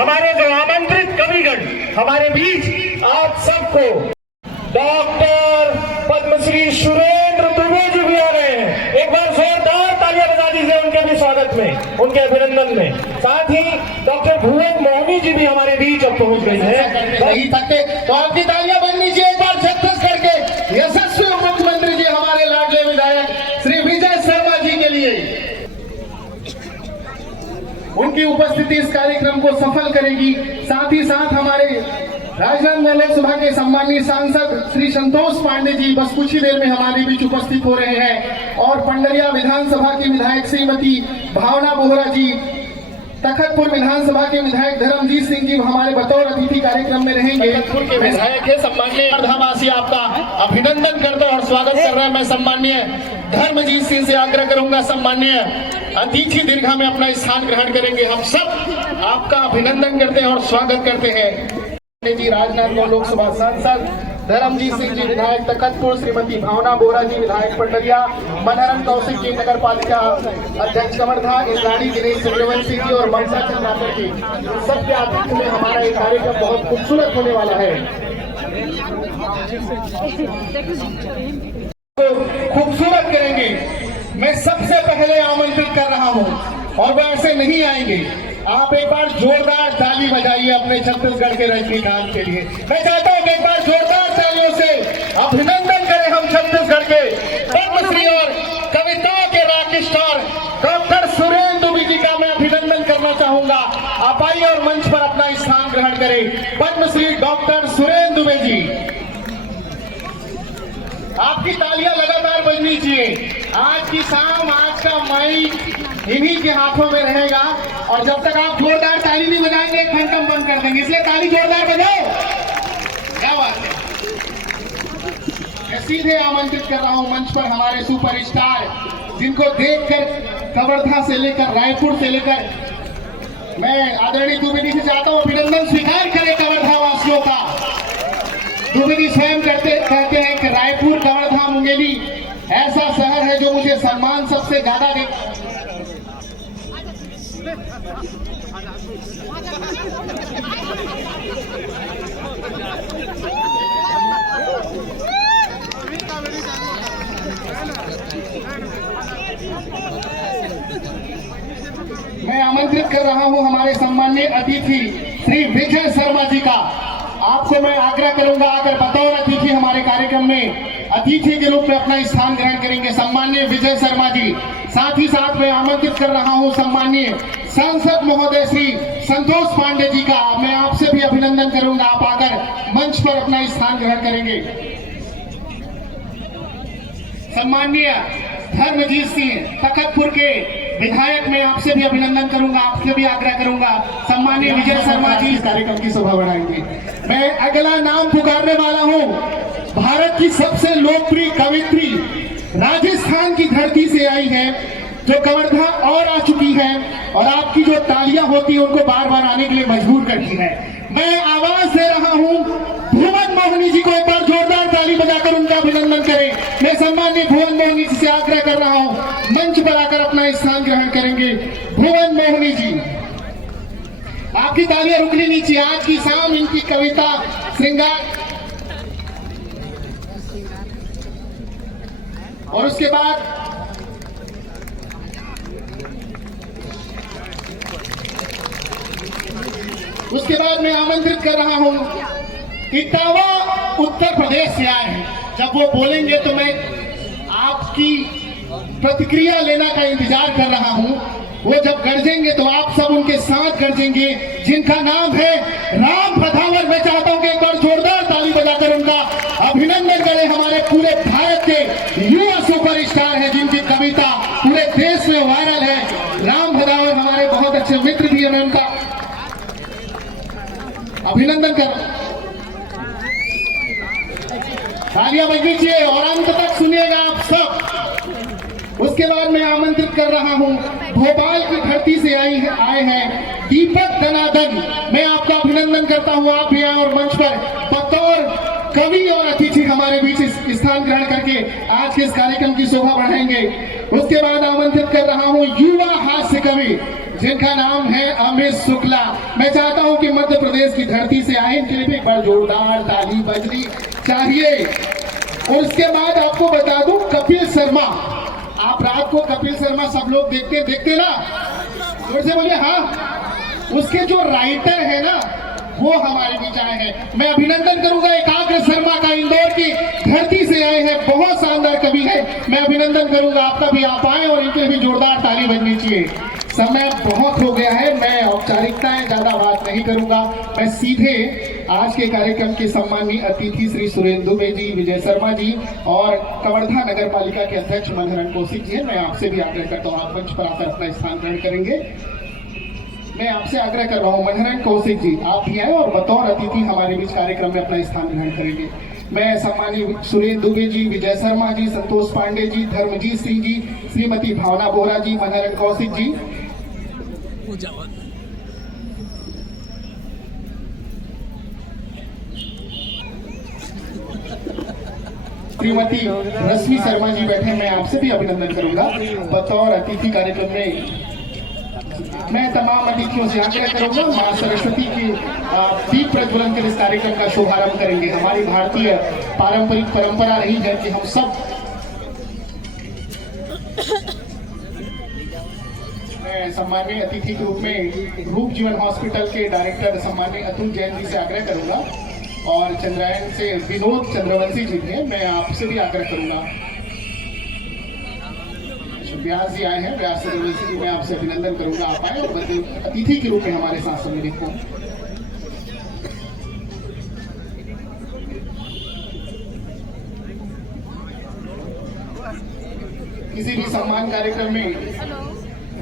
हमारे जो आमंत्रित कविगण हमारे बीच आप सबको डॉक्टर पद्मश्री सुरेंद्र दुबे जी भी आ रहे हैं। एक बार जोरदार तालियां बजा दीजिए उनके भी स्वागत में, उनके अभिनंदन में। साथ ही डॉक्टर भुवन मोहनी जी भी हमारे बीच अब पहुंच गई है। नहीं थकते तो आपकी तालियां बजनी चाहिए एक बार छत्तीसगढ़ के यशस्वी मुख्यमंत्री जी हमारे लाडले विधायक श्री विजय शर्मा जी के लिए। उनकी उपस्थिति इस कार्यक्रम को सफल करेगी। साथ ही साथ हमारे राजनांदगांव लोकसभा के सम्मानीय सांसद श्री संतोष पांडे जी बस कुछ ही देर में हमारे बीच उपस्थित हो रहे हैं और पंडरिया विधानसभा की विधायक श्रीमती भावना बोहरा जी, तखतपुर विधानसभा के विधायक धर्मजीत सिंह जी हमारे बतौर अतिथि कार्यक्रम में रहेंगे। तखतपुर के विधायक है सम्मानीय वर्धावासी, आपका अभिनंदन करता और स्वागत कर रहा है। मैं सम्मानीय धर्मजीत सिंह से आग्रह करूंगा, सम्मानीय अतिथि दीर्घा में अपना स्थान ग्रहण करेंगे। हम सब आपका अभिनंदन करते हैं और स्वागत करते हैं। जी राजनांदगांव लोकसभा सांसद धर्मजीत सिंह जी विधायक तखतपुर, श्रीमती भावना बोरा जी विधायक पंडरिया, मनहरन कौशिक जी नगर पालिका अध्यक्ष कवर्धा, इंद्राणी दिनेश चक्रवर्ती जी और मनसा चंद्राकर जी, सबके आतिथ्य में हमारा ये कार्यक्रम बहुत खूबसूरत होने वाला है। खूबसूरत करेंगे। मैं सबसे पहले आमंत्रित कर रहा हूँ और वो ऐसे नहीं आएंगे। आप एक बार जोरदार ताली बजाइए अपने छत्तीसगढ़ के रजनीकांत के लिए। मैं चाहता हूं कि एक बार जोरदार तालियों से अभिनंदन करें हम छत्तीसगढ़ के पद्मश्री और कविताओं के rock star doctor Surendra Dubey ji का मैं अभिनंदन करना चाहूंगा। आप आइए और मंच पर अपना स्थान ग्रहण करें। पद्मश्री डॉक्टर सुरेंद्र दुबे जी, आपकी तालियां लगातार बजनी चाहिए। आज की शाम, आज का माइक इन्हीं के हाथों में रहेगा और जब तक आप जोरदार ताली नहीं बजाएंगे एक फंटम बंद कर देंगे, इसलिए ताली जोरदार बजाओ। क्या बात है। मैं सीधे आमंत्रित कर रहा हूं मंच पर हमारे सुपरस्टार, जिनको देखकर कवर्धा से लेकर रायपुर से लेकर मैं आदरणीय दुबे जी से चाहता हूं अभिनंदन स्वीकार करें कवर्धा वासियों का। दुबे जी स्वयं कहते हैं कि रायपुर, कवर्धा, मुंगेली ऐसा शहर है जो मुझे सम्मान सबसे ज्यादा दे। मैं आमंत्रित कर रहा हूं हमारे सम्मानीय अतिथि श्री विजय शर्मा जी का। आपको मैं आग्रह करूंगा आकर बतौर अतिथि हमारे कार्यक्रम में अतिथि के रूप में अपना स्थान ग्रहण करेंगे सम्मानीय विजय शर्मा जी। साथ ही साथ मैं आमंत्रित कर रहा हूं सम्मानीय सांसद महोदय श्री संतोष पांडे जी का। मैं आपसे भी अभिनंदन करूंगा, आप आकर मंच पर अपना स्थान ग्रहण करेंगे। सम्मानीय धर्मजीत सिंह तखतपुर के विधायक, मैं आपसे भी अभिनंदन करूंगा, आपसे भी आग्रह करूंगा। सम्मानीय विजय शर्मा जी इस कार्यक्रम की शोभा बढ़ाएंगे। मैं अगला नाम पुकारने वाला हूं, भारत की सबसे लोकप्रिय कवित्री, राजस्थान की धरती से आई है, जो कवर्धा और आ चुकी है और आपकी जो तालियां होती है उनको बार बार आने के लिए मजबूर करती है। मैं आवाज दे रहा हूं भुवन मोहनी जी को, एक बार जोरदार ताली बजाकर उनका अभिनंदन करें। मैं सम्मानीय भुवन मोहनी जी से आग्रह कर रहा हूं मंच पर आकर अपना स्थान ग्रहण करेंगे। भुवन मोहनी जी, आपकी तालियां रुकनी नहीं चाहिए। आज की शाम इनकी कविता श्रृंगार और उसके बाद मैं आमंत्रित कर रहा हूं इटावा उत्तर प्रदेश से आए हैं। जब वो बोलेंगे तो मैं आपकी प्रतिक्रिया लेना का इंतजार कर रहा हूं। वो जब गरजेंगे तो आप सब उनके साथ गरजेंगे, जिनका नाम है राम भदावर। मैं चाहता हूं कि एक बार जोरदार ताली बजाकर उनका अभिनंदन करें। हमारे पूरे भारत के युवा सुपरस्टार हैं, जिनकी कविता पूरे देश में वायरल है। राम भदावर हमारे बहुत अच्छे मित्र भी हैं, मैं उनका अभिनंदन कर। तालियां बजनी चाहिए और अंत तक सुनिएगा आप सब। उसके बाद मैं आमंत्रित कर रहा हूं, भोपाल की धरती से आए हैं दीपक दनादन। मैं आपका अभिनंदन करता हूं, आप भी आए और मंच पर बतौर कवि और अतिथि हमारे बीच स्थान ग्रहण करके आज के इस कार्यक्रम की शोभा बढ़ाएंगे। उसके बाद आमंत्रित कर रहा हूं युवा हास्य कवि जिनका नाम है अमित शुक्ला। मैं चाहता हूं कि मध्य प्रदेश की धरती से आए, इनके लिए भी एक बार जोरदार ताली बजनी चाहिए। और उसके बाद आपको बता दूं, कपिल शर्मा, आप रात को कपिल शर्मा सब लोग देखते ना, जोर से बोलिए हाँ। उसके जो राइटर है ना, वो हमारे बीच आए हैं। मैं अभिनंदन करूंगा एकाग्र शर्मा का, इंदौर की धरती से आए हैं, बहुत शानदार कवि है। मैं अभिनंदन करूंगा आपका भी, आप आए और इनके भी जोरदार ताली बजनी चाहिए। समय बहुत हो गया है, मैं औपचारिकताएं ज्यादा बात नहीं करूंगा, मैं सीधे आज के कार्यक्रम के सम्मानीय अतिथि श्री सुरेंद्र दुबे जी, विजय शर्मा जी और कवर्धा नगर पालिका के अध्यक्ष मनहरन कौशिक जी, मैं आपसे भी आग्रह करता हूँ आप मंच पर आकर अपना स्थान ग्रहण करेंगे। मैं आपसे आग्रह कर रहा हूँ मनहरन कौशिक जी, आप भी आए और बतौर अतिथि हमारे बीच कार्यक्रम में अपना स्थान ग्रहण करेंगे। मैं सम्मानीय सुरेंद्र दुबे जी, विजय शर्मा जी, संतोष पांडे जी, धर्मजीत सिंह जी, श्रीमती भावना बोरा जी, मनहरन कौशिक जी, श्रीमती रश्मि शर्मा जी बैठे, मैं आपसे भी अभिनंदन करूंगा बतौर अतिथि कार्यक्रम में। मैं तमाम अतिथियों से आग्रह करूंगा, मां सरस्वती की दीप प्रज्वलन कर इस कार्यक्रम का शुभारंभ करेंगे। हमारी भारतीय पारंपरिक परंपरा रही है कि हम सब, मैं सम्मानीय अतिथि के रूप में रूप जीवन हॉस्पिटल के डायरेक्टर सम्मानीय अतुल जैन जी से आग्रह करूंगा और चंद्रायन से विनोद चंद्रवंशी जी हैं, मैं आपसे भी आग्रह करूंगा। व्यास जी आए हैं, व्यास चंद्रवंशी जी, मैं आपसे अभिनंदन करूंगा, आप आए और अतिथि के रूप में हमारे साथ सम्मिलित हों। किसी भी सम्मान कार्यक्रम में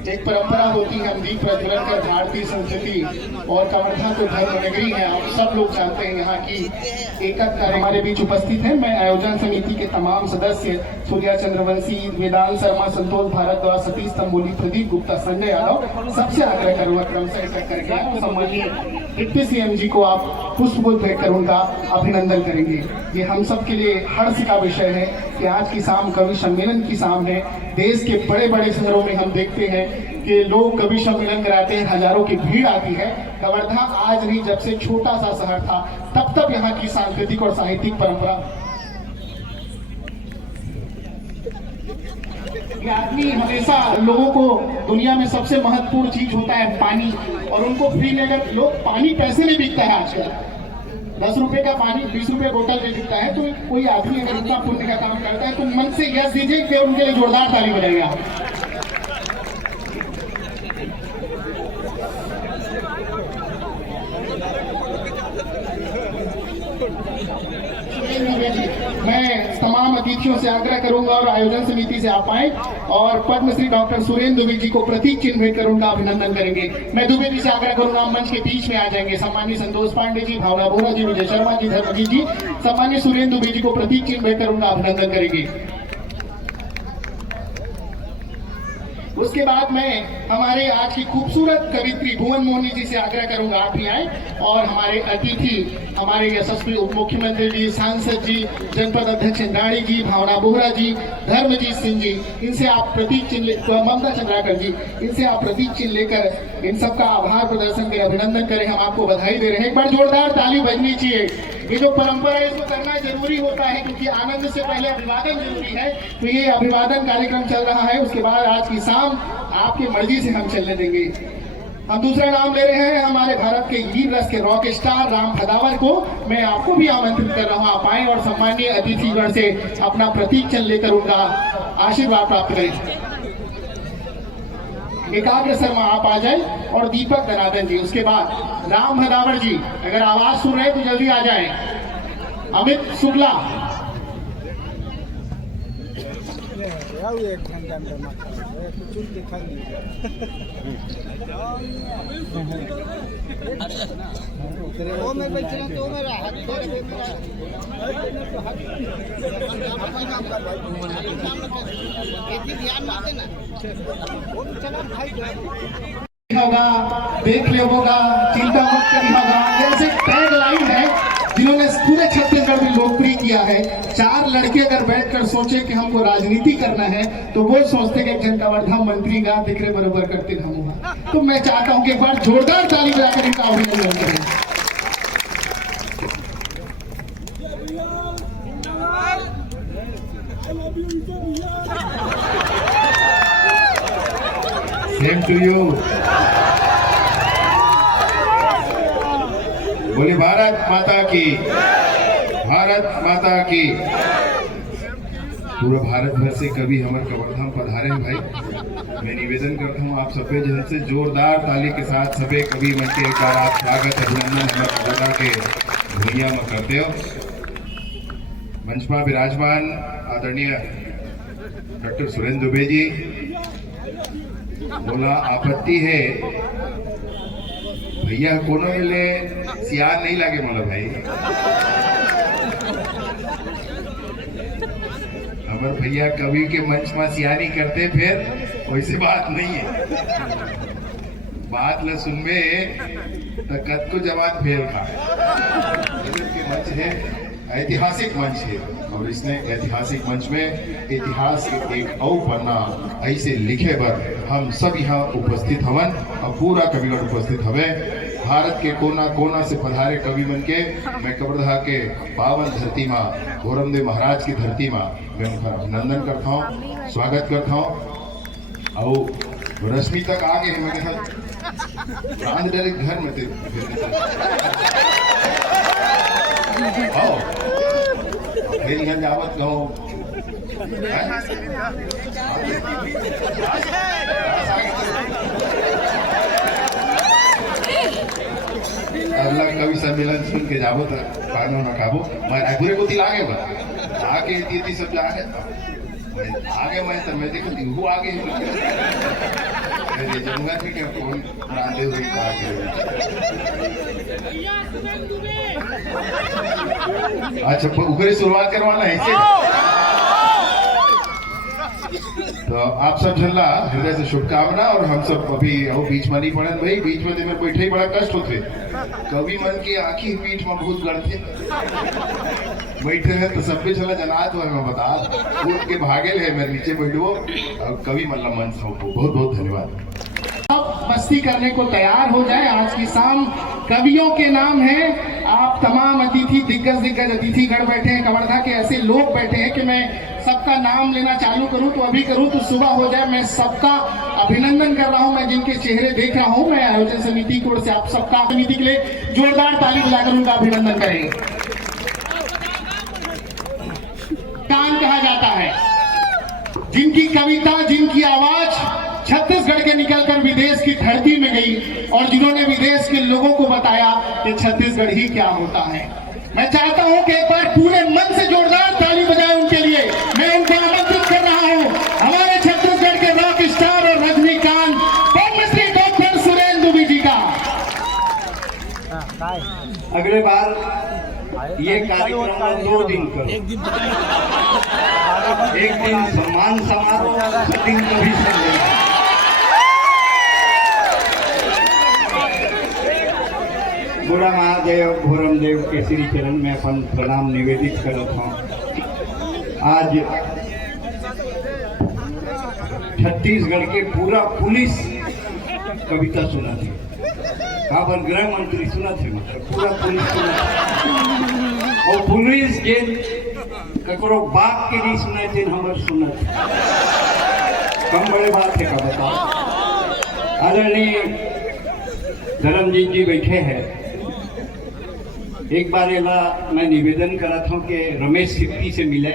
एक परंपरा होती है, हम दीप प्रज्वलन कर भारतीय संस्कृति और कवर्धा तो धर्म नगरी है, आप सब लोग जानते हैं यहाँ की एकता हमारे बीच उपस्थित है। मैं आयोजन समिति के तमाम सदस्य सूर्या चंद्रवंशी, वेदांत शर्मा, संतोष भारद्वाज, सतीश तंबोली, प्रदीप गुप्ता, संजय यादव, सबसे आग्रह करूंगा क्रमशः एक करके सम्मानीय डिप्टी सीएम जी को आप पुष्प भेंट कर उनका अभिनंदन करेंगे। ये हम सब के लिए हर्ष का विषय है कि आज की शाम कवि सम्मेलन की शाम है। देश के बड़े बड़े शहरों में हम देखते हैं कि लोग कवि सम्मेलन कराते हैं, हजारों की भीड़ आती है। कवर्धा आज नहीं, जब से छोटा सा शहर था तब यहाँ की सांस्कृतिक और साहित्यिक परंपरा, ये आदमी हमेशा लोगों को, दुनिया में सबसे महत्वपूर्ण चीज होता है पानी, और उनको फ्री में, अगर लोग पानी पैसे में बिकता है आजकल, 10 रुपए का पानी 20 रुपए बोतल में बिकता है, तो कोई आदमी अगर उतना पुण्य का काम करता है तो मन से यस दीजिए कि उनके लिए जोरदार ताली बजाइएगा। मैं तमाम अतिथियों से आग्रह करूंगा और आयोजन समिति से आप आए और पद्मश्री डॉक्टर सुरेंद्र दुबे जी को प्रतीक चिन्ह भेंट कर उनका अभिनंदन करेंगे। मैं दुबे जी से आग्रह करूंगा मंच के बीच में आ जाएंगे। सम्मानीय संतोष पांडे जी, भावना बोरा जी, विजय शर्मा जी, धर्मजीत जी, सम्मानीय सुरेंद्र दुबे जी को प्रतीक चिन्ह भेंट कर उनका अभिनंदन करेंगे। उसके बाद मैं हमारे आज की खूबसूरत कवित्री भुवन मोहनी जी से आग्रह करूंगा आप भी आए और हमारे अतिथि, हमारे यशस्वी उप मुख्यमंत्री जी, सांसद जी, जनपद अध्यक्ष इंद्राणी जी, भावना बोहरा जी, धर्मजीत सिंह जी, इनसे आप प्रतीक चिन्ह, ममता चंद्राकर जी, इनसे आप प्रतीक चिन्ह लेकर इन सबका आभार प्रदर्शन करें, अभिनंदन करें। हम आपको बधाई दे रहे हैं, एक बार जोरदार ताली बजनी चाहिए। ये जो परंपरा है इसको करना जरूरी होता है क्योंकि आनंद से पहले अभिवादन जरूरी है। तो ये अभिवादन कार्यक्रम चल रहा है, उसके बाद आज की शाम आपकी मर्जी से हम चलने देंगे। हम दूसरा नाम ले रहे हैं हमारे भारत के वीर रस के रॉक स्टार राम भदावर को। मैं आपको भी आमंत्रित कर रहा हूं, आप आए और सम्मानीय अतिथिगण से अपना प्रतीक चिन्ह लेकर उनका आशीर्वाद प्राप्त करें। एकाग्र शर्मा आप आ जाए और दीपक धनादन जी, उसके बाद राम भदावर जी, अगर आवाज सुन रहे हैं तो जल्दी आ जाएं। अमित शुक्ला, होगा, देख ले होगा, चिंता मत करी होगा, जैसे टैग लाइन है जिन्होंने पूरे छत्तीसगढ़ में लोकप्रिय किया है। 4 लड़के अगर बैठकर सोचे कि हमको राजनीति करना है तो वो सोचते कि एक जन कवर्धा मंत्री गा दिखरे बराबर करते रहूंगा। तो मैं चाहता हूं कि एक बार जोरदार ताली बजाकर इनका अभिनंदन करें। Same to you. बोले भारत माता की, भारत माता की। पूरा भारत भर से कवि हमारे कवर्धा में पधारे हैं भाई। मैं निवेदन करता हूँ आप सभी जन से जोरदार ताली के साथ सभी कवि मन के एक बार आप स्वागत अभिनंदन हमारे कवर्धा के भूमिया में करते हो। मंच पर विराजमान आदरणीय डॉक्टर सुरेंद्र दुबे जी बोला आपत्ति है भैया कोनो मिले सियार नहीं लगे मोला भाई। हमारे भैया कवि के मंच में सियारी करते फिर वैसे बात नहीं है। बात ल सुनबे तो कद को जवान फेल खा। के मंच है ऐतिहासिक मंच है और इसने ऐतिहासिक मंच में इतिहास के एक और पन्ना ऐसे लिखे पर हम सब यहाँ उपस्थित हवन और पूरा कविगण उपस्थित हवे। भारत के कोना कोना से पधारे कवि मन के मैं कवर्धा के पावन धरती माँ भोरमदेव महाराज की धरती माँ मैं उनका अभिनंदन करता हूँ, स्वागत करता हूँ। और रश्मि तक आ गए मैं कहता डायरेक्ट घर में थे फिर यहाँ जावत कहो अगला कवि सम्मेलन सुन के जाबो तो पानो न खाबो मैं रायपुरे को दिल आगे बा आगे तीती सब जागे आगे मैं तो मैं देखो वो आगे मेरे जमुना के क्या कौन रांधे हुए आगे। अच्छा ऊपरी शुरुआत करवाना है इसे। तो आप सब झल्ला हृदय से शुभकामना और हम सब अभी बीच में नहीं पड़े भाई। बीच में मेरे बैठे ही बड़ा कष्ट होते कवि मन की आखिर पीठ में बहुत गढ़ते बैठे हैं तो सब भी झला जनात हुआ मैं बता उठ के भागे है मेरे नीचे बैठो और कवि मल्ला मन सबको बहुत बहुत धन्यवाद। मस्ती करने को तैयार हो जाए। आज की शाम कवियों के नाम है। आप तमाम अतिथि दिग्गज अतिथिगण बैठे हैं, कवर्धा के ऐसे लोग बैठे हैं कि मैं सबका नाम लेना चालू करूं तो अभी करूं तो सुबह हो जाए। मैं सबका अभिनंदन कर रहा हूं। मैं जिनके चेहरे देख रहा हूं मैं आयोजन समिति की ओर से आप सबका समिति के लिए जोरदार ताली बजाकर उनका अभिनंदन करेंगे। कान कहा जाता है जिनकी कविता जिनकी आवाज छत्तीसगढ़ के निकलकर विदेश की धरती में गई और जिन्होंने विदेश के लोगों को बताया कि छत्तीसगढ़ ही क्या होता है। मैं चाहता हूं कि एक बार पूरे मन से जोरदार ताली बजाएं उनके लिए। मैं उनको आमंत्रित कर रहा हूं हमारे छत्तीसगढ़ के रॉक स्टार और रजनीकांत पद्मश्री डॉक्टर सुरेंद्र दुबे जी का। अगले बार ये कार्यक्रम 2 दिन करो। एक दिन सम्मान समारोह, दिन कभी सम्मेलन। बुरा महादेव भोरमदेव के श्री चरण में अपन प्रणाम निवेदित करत हूँ। आज छत्तीसगढ़ के पूरा पुलिस कविता सुना थी। कहाँ पर गृह मंत्री सुना थे मतलब पूरा पुलिस सुना और पुलिस जे ककरो बात के नहीं सुना थे हमारे सुना थे। कम बड़े बात है का बताओ। आदरणीय धर्मजीत जी बैठे हैं। एक बार मैं निवेदन करा था कि रमेश सिप्पी से मिले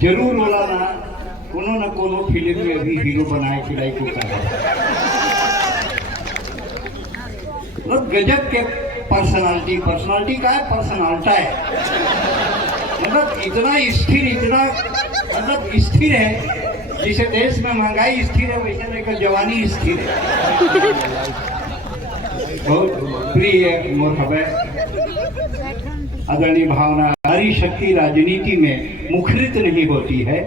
जरूर बोला ना कोनो फिल्म में भी हीरो बनाए खिलाई को कहा। गजब के पर्सनालिटी का है पर्सनालिटी है मतलब इतना स्थिर है जिसे देश में महंगाई स्थिर है वैसे लेकर जवानी स्थिर है। बहुत प्रिय मोर हवे आदरणीय भावना। नारी शक्ति राजनीति में मुखरित नहीं होती है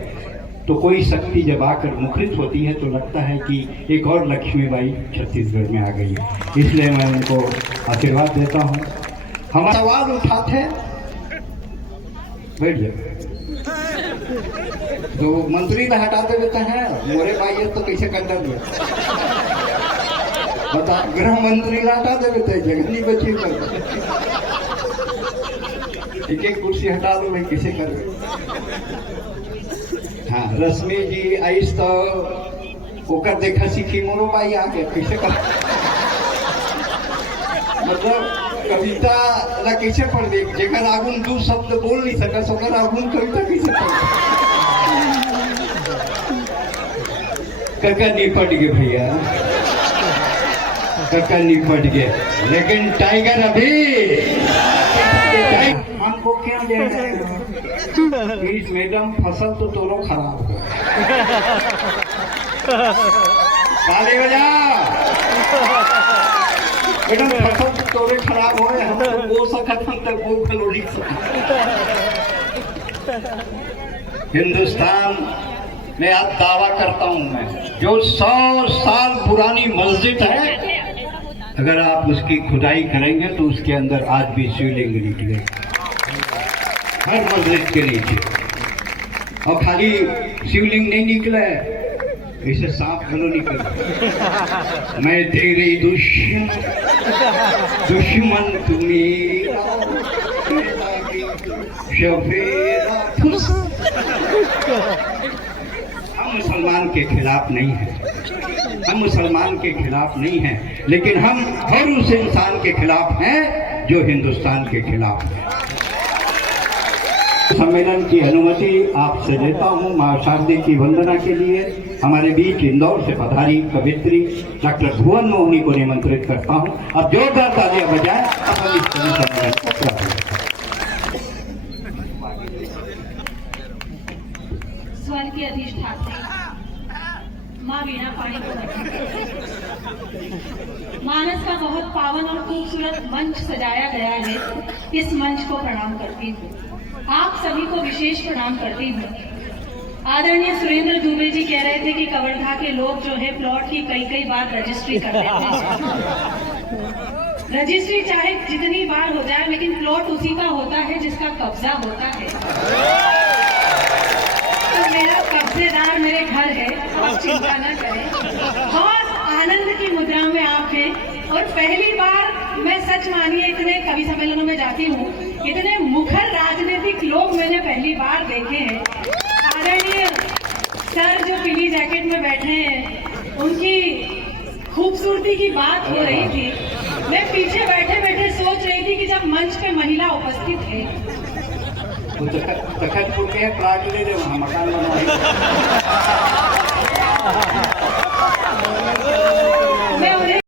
तो कोई शक्ति जब आकर मुखरित होती है तो लगता है कि एक और लक्ष्मीबाई छत्तीसगढ़ में आ गई है। इसलिए मैं उनको आशीर्वाद देता हूँ। हम सवाल उठाते हैं, बैठ जाओ। तो मंत्री में हटा दे देते हैं, मोरे भाई तो कैसे कर देंगे बता। गृह मंत्री में हटा दे देते हैं, जगह नहीं बची कर। एक एक कुर्सी हटा दो भाई, कैसे कर रहे। हाँ, रश्मि जी आइस तो ओकर देखा सीखी, मोरो भाई आके कैसे कर। मतलब कविता ला कैसे पढ़ दे, जेकर आगुन दू शब्द बोल नहीं सका, सोकर आगुन कविता कैसे पढ़। कक्का निपट गए भैया, कक्का निपट गए, लेकिन टाइगर अभी हमको क्या दे रहे हो। प्लीज मैडम, फसल तो तोरो खराब हो। ताली बजा मैडम, फसल तो तोरे खराब हो, हम तो वो सकत हम तक वो खलोड़ी। हिंदुस्तान में आज दावा करता हूं मैं, जो 100 साल पुरानी मस्जिद है, अगर आप उसकी खुदाई करेंगे तो उसके अंदर आज भी शिवलिंग निकले, हर मस्जिद के नीचे। और खाली शिवलिंग नहीं निकले, ऐसे सांप भलो निकले। मैं तेरे दुश्मन तुम्हें हम मुसलमान के खिलाफ नहीं हैं, हम मुसलमान के खिलाफ नहीं हैं, लेकिन हम हर उस इंसान के खिलाफ हैं जो हिंदुस्तान के खिलाफ है। सम्मेलन की अनुमति आपसे लेता हूँ मां शारदे की वंदना के लिए। हमारे बीच इंदौर से पधारी कवित्री डॉक्टर भुवन मोहिनी को निमंत्रित करता हूँ। अब जोरदार तालियां बजाएं। अपन इस सम्मेलन को प्रारंभ। स्वर की अधिष्ठात्री माँ वीणा पाणी को मानस का बहुत पावन और खूबसूरत मंच सजाया गया है, इस मंच को प्रणाम करती हूँ। आप सभी को विशेष प्रणाम करती हूँ। आदरणीय सुरेंद्र दुबे जी कह रहे थे कि कवर्धा के लोग जो है प्लॉट की कई बार रजिस्ट्री कर देते हैं। रजिस्ट्री चाहे जितनी बार हो जाए, लेकिन प्लॉट उसी का होता है जिसका कब्जा होता है। तो मेरा कब्जेदार मेरे घर है, आप चिंता न करें। बहुत आनंद की मुद्रा में आप हैं, और पहली बार मैं सच मानिए इतने कवि सम्मेलनों में जाती हूँ, इतने मुखर राजनीतिक लोग मैंने पहली बार देखे हैं। आदरणीय सर जो पीली जैकेट में बैठे हैं, उनकी खूबसूरती की बात हो रही थी। मैं पीछे बैठे बैठे सोच रही थी कि जब मंच पे महिला उपस्थित है, तखतपुर के प्लाट ले रहे वहाँ मकान मैं उन्हें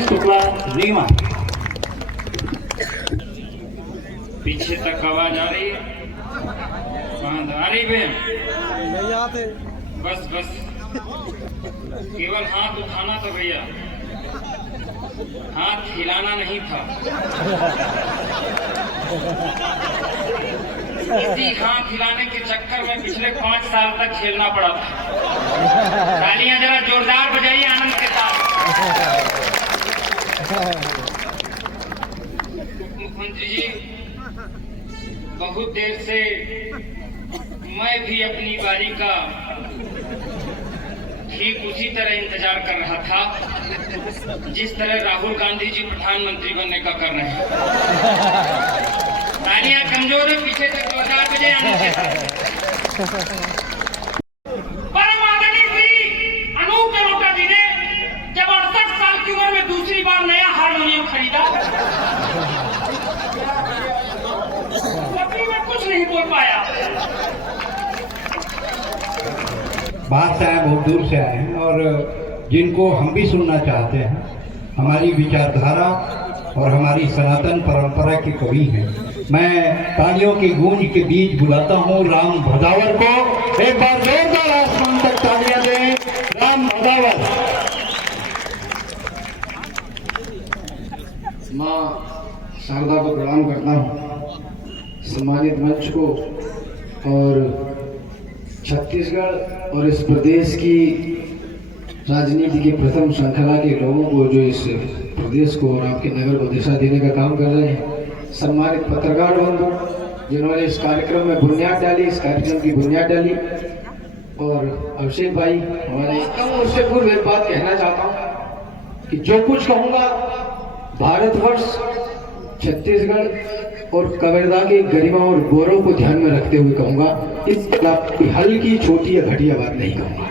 शुक्ला रीमा पीछे तक आवाज आ रही है, आ रही बहन? बस बस, केवल हाथ उठाना था भैया, हाथ हिलाना नहीं था। इसी हाथ हिलाने के चक्कर में पिछले 5 साल तक खेलना पड़ा था। तालियां जरा जोरदार बजाइए आनंद के साथ। मुख्यमंत्री जी, बहुत देर से मैं भी अपनी बारी का ठीक उसी तरह इंतजार कर रहा था जिस तरह राहुल गांधी जी प्रधानमंत्री बनने का कर रहे हैं। तालियां कमजोर है, पीछे से जोरदार बजे आनंद के साथ। परम आदरणीय श्री अनूप जलोटा जी ने जब 68 साल की उम्र में दूसरी बार नया हारमोनियम खरीदा, मैं कुछ नहीं बोल पाया। बात आए बहुत दूर से आए हैं, और जिनको हम भी सुनना चाहते हैं, हमारी विचारधारा और हमारी सनातन परंपरा के कवि हैं। मैं तालियों की गूंज के बीच बुलाता हूँ राम भदावर को। एक बार जोरदार आसमान तक तालियां दें, राम भदावर। माँ शारदा को प्रणाम करता हूँ, सम्मानित मंच को, और छत्तीसगढ़ और इस प्रदेश की राजनीति के प्रथम श्रृंखला के लोगों को जो इस प्रदेश को और आपके नगर को दिशा देने का काम कर रहे हैं। सम्मानित पत्रकार बंधु जिन्होंने इस कार्यक्रम में बुनियाद डाली, इस कार्यक्रम की बुनियाद डाली, और अभिषेक भाई हमारे, उससे पूर्व एक बात कहना चाहता हूँ कि जो कुछ कहूँगा भारतवर्ष, छत्तीसगढ़ और कबीरदा की गरिमा और गौरव को ध्यान में रखते हुए कहूँगा। इस हल्की, छोटी या घटिया बात नहीं कहूँगा।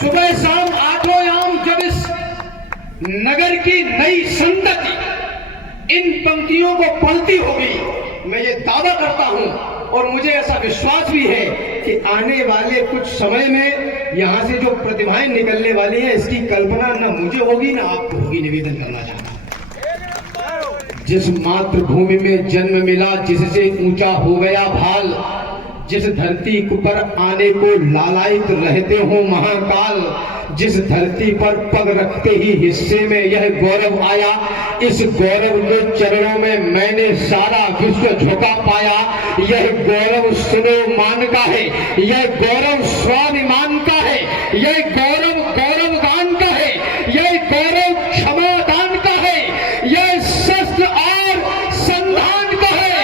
सुबह शाम आठों याम जब इस नगर की नई संतति इन पंक्तियों को पढ़ती होगी, मैं ये दावा करता हूं और मुझे ऐसा विश्वास भी है कि आने वाले कुछ समय में यहां से जो प्रतिभाएं निकलने वाली हैं, इसकी कल्पना न मुझे होगी न आपको होगी। निवेदन करना चाहता हूं, जिस मातृभूमि में जन्म मिला, जिससे ऊंचा हो गया भाल, जिस धरती पर आने को लालायित रहते हो महाकाल, जिस धरती पर पग रखते ही हिस्से में यह गौरव आया, इस गौरव के चरणों में मैंने सारा विश्व झुका पाया। यह गौरव सुनो मान का है, यह गौरव स्वाभिमान का है, यह गौरव गौरव गान का है, यह गौरव क्षमादान का है, यह शस्त्र और संधान का है।